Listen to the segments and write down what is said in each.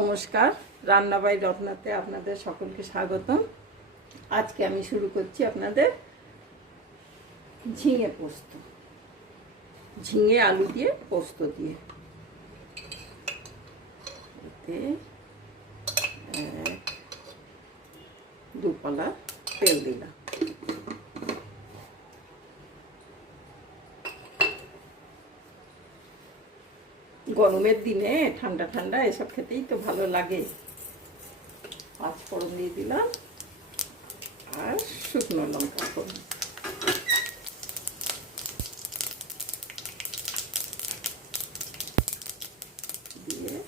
নমস্কার, রান্না বাই রত্নাতে আপনাদের সকলকে স্বাগতম। আজকে আমি শুরু করছি আপনাদের ঝিঙে পোস্ত, ঝিঙে আলু দিয়ে পোস্ত দিয়ে। এতে 2 পালা তেল দিলাম। গরমের দিনে ঠান্ডা ঠান্ডা এসব খেতেই তো ভালো লাগে। 5 ফোড়ন দিয়ে দিলাম আর শুকনো লঙ্কা ফোড়ন দিয়ে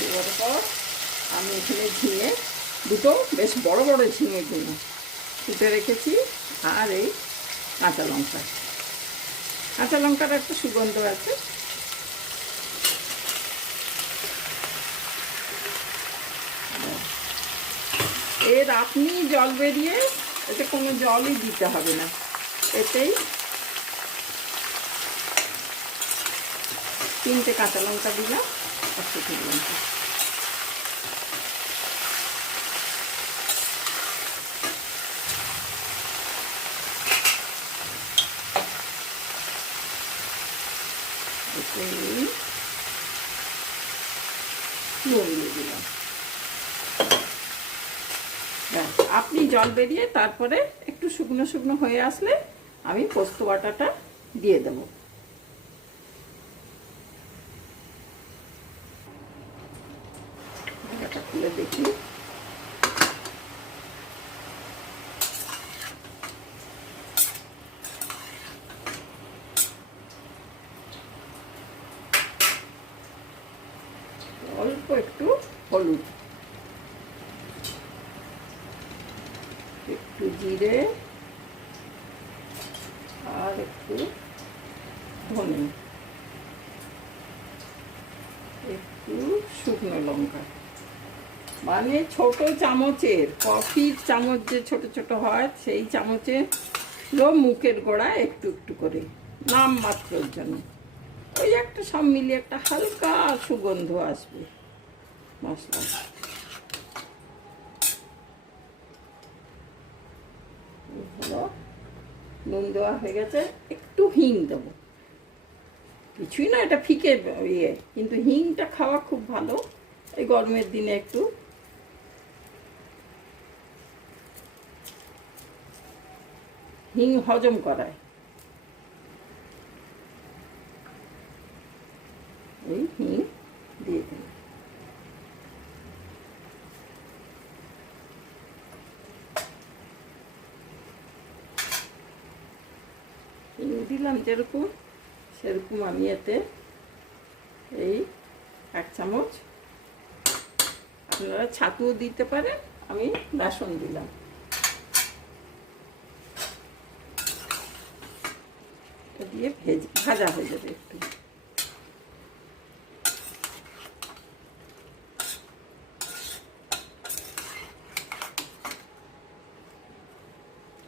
দেওয়ার পর আমি এখানে ঝিঙে দুটো বেশ বড় বড় ঝিঙে গুলো কুটে রেখেছি, আর এই কাঁচা লঙ্কার একটা সুগন্ধ আছে। এর আপনি জল বেরিয়ে, এতে কোনো জলই দিতে হবে না, এতেই 3টে কাঁচা লঙ্কা দিলাম আর শুকনো লঙ্কা। নুন দিয়ে দিলাম। আপনি জল বেরিয়ে তারপরে একটু শুকনো শুকনো হয়ে আসলে আমি পোস্ত বাটাটা দিয়ে দেবো। খুলে দেখি, অল্প একটু হলুদ, একটু জিরে আর একটু ধনে, একটু শুকনো লঙ্কা, মানে ছোট চামচের, কফির চামচ যে ছোট ছোট হয় সেই চামচের মুখের গোড়ায় একটু একটু করে, নাম মাত্রের জন্য, ওই একটা সব মিলিয়ে একটা হালকা সুগন্ধ আসবে মশলা। ভালো নুন দেওয়া হয়ে গেছে, একটু হিং দেবো, কিছুই না, এটা ফিকে ইয়ে, কিন্তু হিংটা খাওয়া খুব ভালো এই গরমের দিনে। একটু হিং হজম করায়, এই হিং দিয়ে দিন। হিং দিলাম যেরকম, সেরকম আমি এতে এই 1 চামচ, আপনারা ছাতুও দিতে পারেন, আমি বেসন দিলাম। দিয়ে ভাজা হয়ে যাবে একটু।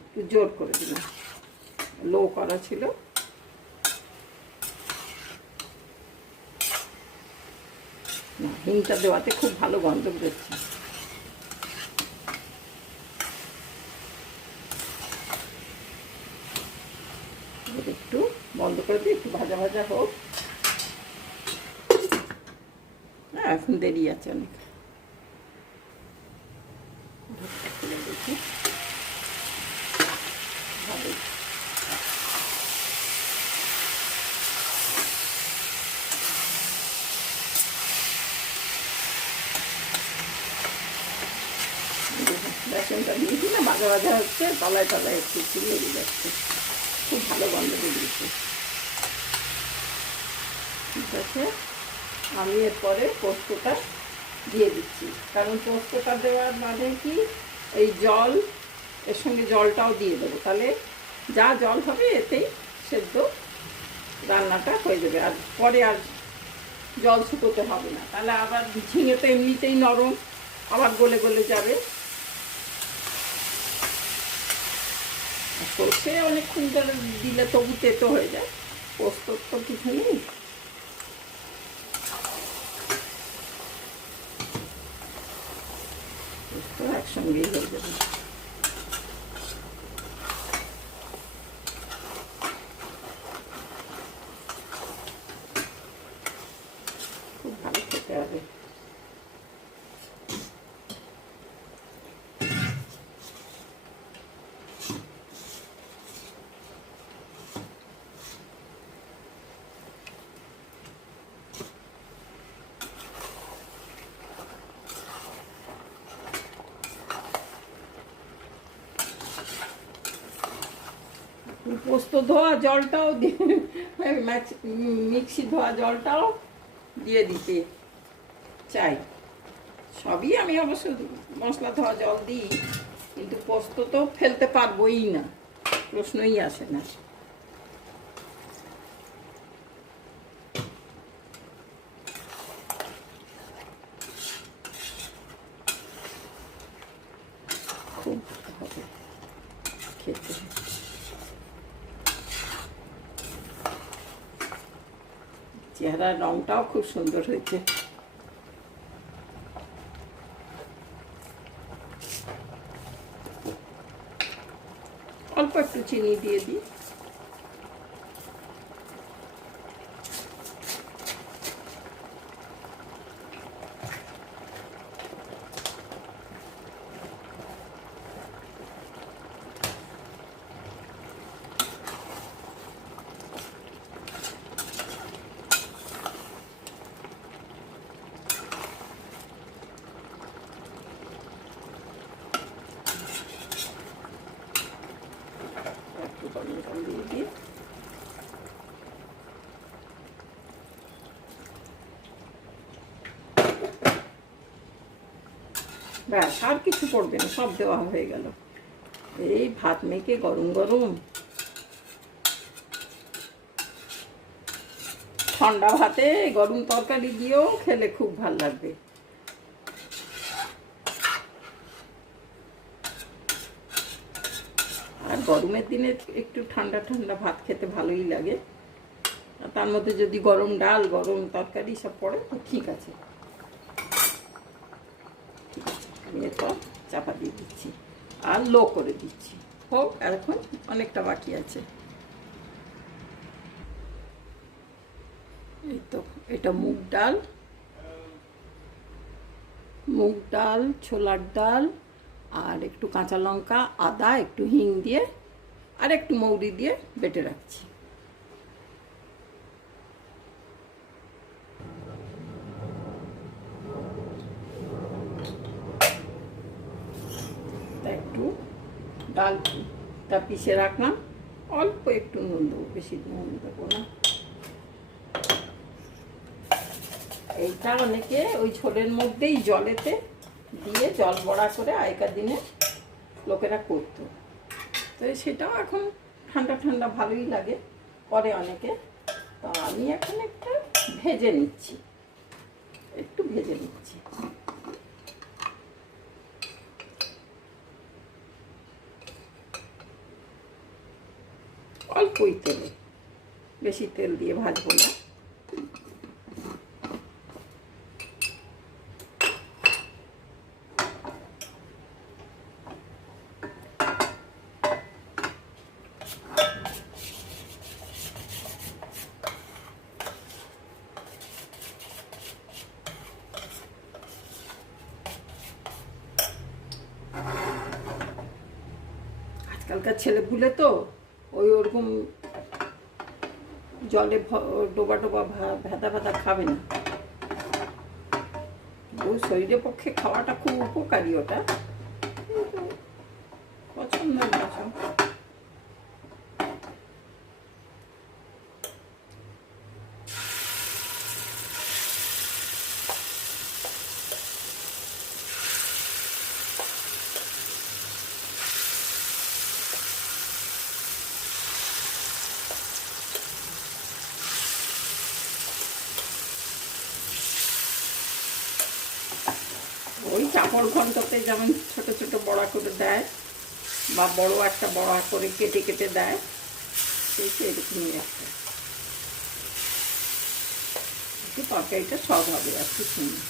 একটু জোর করে দিলাম, লো করা ছিল। না, হিংটা দেওয়াতে খুব ভালো গন্ধ বেরোচ্ছে। একটু বন্ধ করে দিই, একটু ভাজা ভাজা হোক। হ্যাঁ, এখন দেরি আছে অনেক। খুলে দেখি, ভালো ব্যাস রসুনটা দিয়েছি না, ভাজা ভাজা হচ্ছে, তলায় তলায় একটু একটু লেগে যাচ্ছে, খুব ভালো গন্ধ বেরিয়েছে। ঠিক আছে, আমি এরপরে পোস্তটা দিয়ে দিচ্ছি, কারণ পোস্তটা দেওয়ার মানে কি এই জল, এর সঙ্গে জলটাও দিয়ে দেবো, তাহলে যা জল হবে এতেই সেদ্ধ রান্নাটা হয়ে যাবে, আর পরে আর জল শুকোতে হবে না, তাহলে আবার ঝিঙে তো এমনিতেই নরম, আবার গলে গলে যাবে। সর্ষে অনেকক্ষণ ধরে দিলে তবু তেতো হয়ে যায়, পোস্তর তো কিছু নেই। পোস্ত একসঙ্গেই হয়ে যাবে। খুব ভালো খেতে হবে। পোস্ত ধোয়া জলটাও মিক্সি ধোয়া জলটাও দিয়ে দিতে চাই। সবই আমি অবশ্য মশলা ধোয়া জল দিই, কিন্তু পোস্ত তো ফেলতে পারবোই না, প্রশ্নই আসে না। খুব হবে খেতে। চেহারার রংটাও খুব সুন্দর হয়েছে। অল্প একটু চিনি দিয়ে দিই। দিয়ে দিই। ব্যাস, আর কিছু পড়বে না, সব দেওয়া হয়ে গেল। এই ভাত মেখে গরম গরম ঠান্ডা ভাতে গরম তরকারি দিয়েও খেলে খুব ভালো লাগবে। আর গরমের দিনে একটু ঠান্ডা ঠান্ডা ভাত খেতে ভালোই লাগে, আর তার মধ্যে যদি গরম ডাল গরম তরকারি সব পড়ে তো ঠিক আছে। আমি এরপর চাপা দিয়ে দিচ্ছি আর লো করে দিচ্ছি, হোক। আর এখন অনেকটা বাকি আছে। এই তো, এটা মুগ ডাল, ছোলার ডাল, আর একটু কাঁচা লঙ্কা, আদা, একটু হিং দিয়ে আর একটু মৌরি দিয়ে বেটে রাখছি। একটু ডালটা পিষে রাখলাম, অল্প একটু নুন দেবো, বেশি নুন দেবো না। এইটা অনেকে ওই ঝোলের মধ্যেই জলেতে দিয়ে জল বড়া করে আগেকার দিনে লোকেরা করতো, তো সেটাও এখন ঠান্ডা ঠান্ডা ভালোই লাগে, করে অনেকে। তো আমি এখন একটু ভেজে নিচ্ছি। অল্পই তেলে, বেশি তেল দিয়ে ভাজবো না। আজকালকার ছেলেপুলে তো ওরকম জলে ডোবা ভেদা খাবে না। ওই শরীরের পক্ষে খাওয়াটা খুব উপকারী, ওটা চাপড় ঘন্টতে যেমন ছোট ছোট বড়া করে দেয় বা বড় একটা বড়া করে কেটে কেটে দেয়, সেই এরকমই একটা তরকারিটা সব হবে আর কিছু নেই।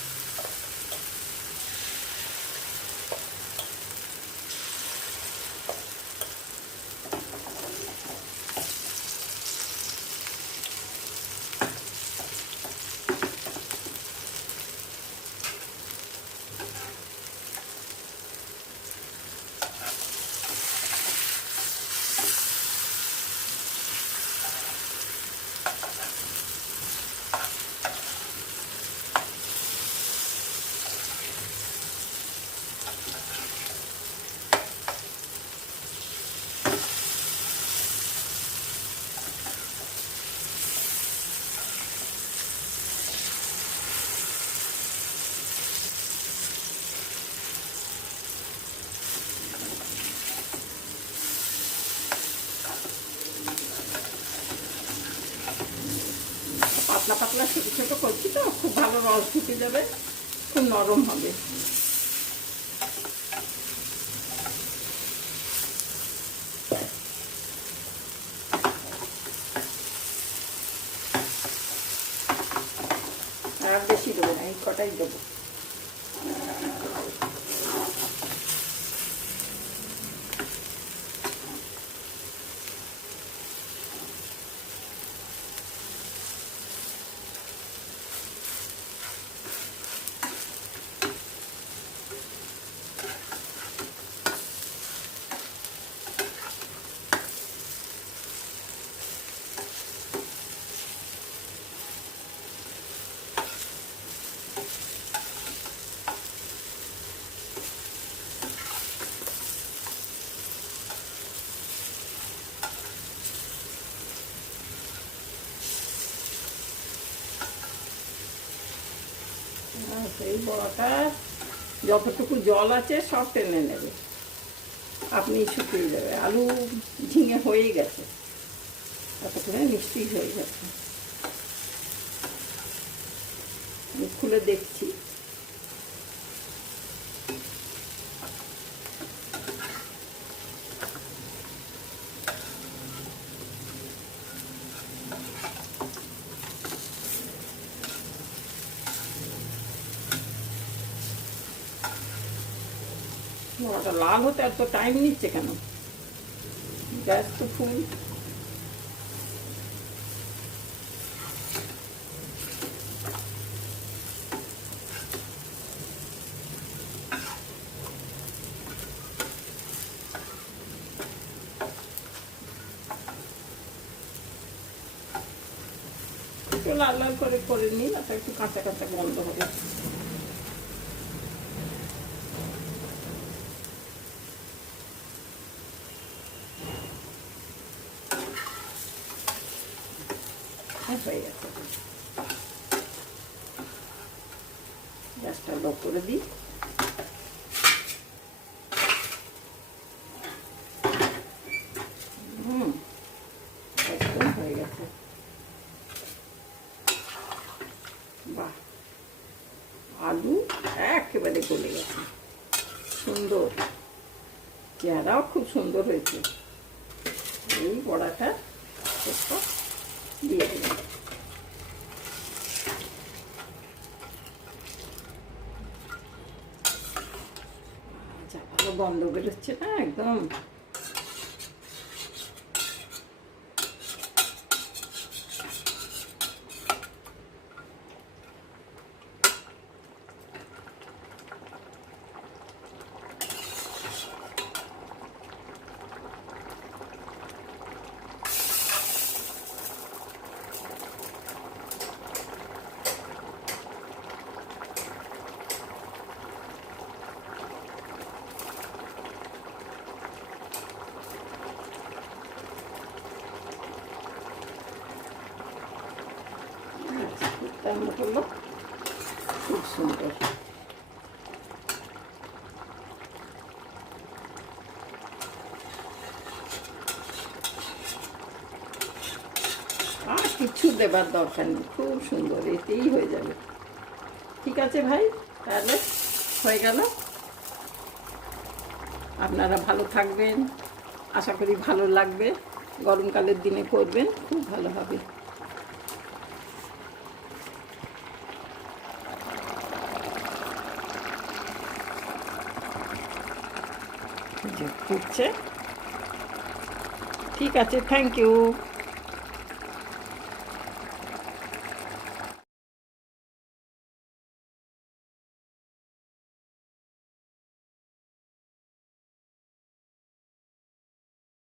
পাতলা পাতলা ছোট ছোট করছি তো, খুব ভালো রস ঢুকে যাবে, খুব নরম হবে। আর বেশি দেবো না, এই কটাই দেবো। সেই বড়াটা যতটুকু জল আছে সব টেনে নেবে, আপনি শুকিয়ে যাবে। আলু ঝিঙে হয়ে গেছে, ততক্ষণে মিষ্টি হয়ে গেছে। আমি খুলে দেখছি। বড়াটা লাল হতে এত টাইম নিচ্ছে কেন? গ্যাস তো ফুল। একটু লাল লাল করে নিই, তারপর একটু কাঁচা কাঁচা গন্ধ হবে। হয়ে গেছে, গ্যাসটা লো করে দিই। একদম হয়ে গেছে। বাহ, আলু একেবারে গলে গেছে, সুন্দর, চেহারাও খুব সুন্দর হয়েছে। এই বড়াটা দিয়ে দিলাম। আচ্ছা, ভালো গন্ধ বেরোচ্ছে না একদম। রান্না করলো খুব সুন্দর। আর কিছু দেবার দরকার নেই, খুব সুন্দর, এতেই হয়ে যাবে। ঠিক আছে ভাই, তাহলে হয়ে গেল। আপনারা ভালো থাকবেন, আশা করি ভালো লাগবে। গরমকালের দিনে করবেন, খুব ভালো হবে। ফুটছে। ঠিক আছে, থ্যাংক ইউ।